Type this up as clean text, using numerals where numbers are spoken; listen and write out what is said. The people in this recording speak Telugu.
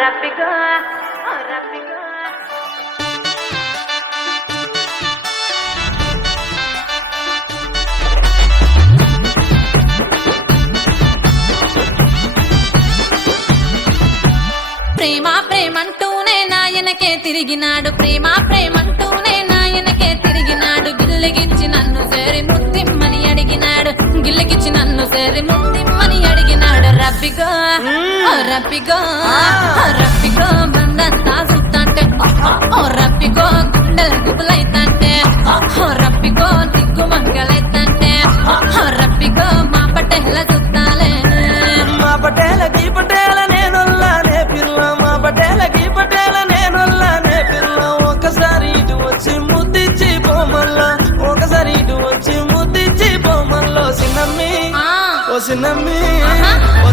రబ్బిగా ప్రేమ ప్రేమంటూనే నాయనకే తిరిగినాడు, ప్రేమ ప్రేమంటూనే నాయనకే తిరిగినాడు. గిల్లగిచ్చి నన్ను సేరి ముత్తిమ్మని అడిగినాడు, గిల్లగిచ్చి నన్ను సేరి ముత్తిమ్మని అడిగినాడు. రబ్బిగో రబ్బిగో రబ్బిగో బందంతా సుత్తంటే, రబ్బిగో గుండెలు గుబులైతంటే, రబ్బిగో దిగ్గు మంగలైతంటే, రబ్బిగో మా పటేల సుత్తాలే. మా పటేలకి పటేల నేనొల్లానే పిల్ల, మా పటేలకి పటేల నేనొల్లానే పిల్ల. ఒకసారి ఇటు వచ్చి ముద్దిచ్చి పోమల్లా, ఒకసారి ఇటు వచ్చి ముద్దిచ్చి పోమల్లో. సిన్నమ్మి ఓ సిన్నమ్మి ఓ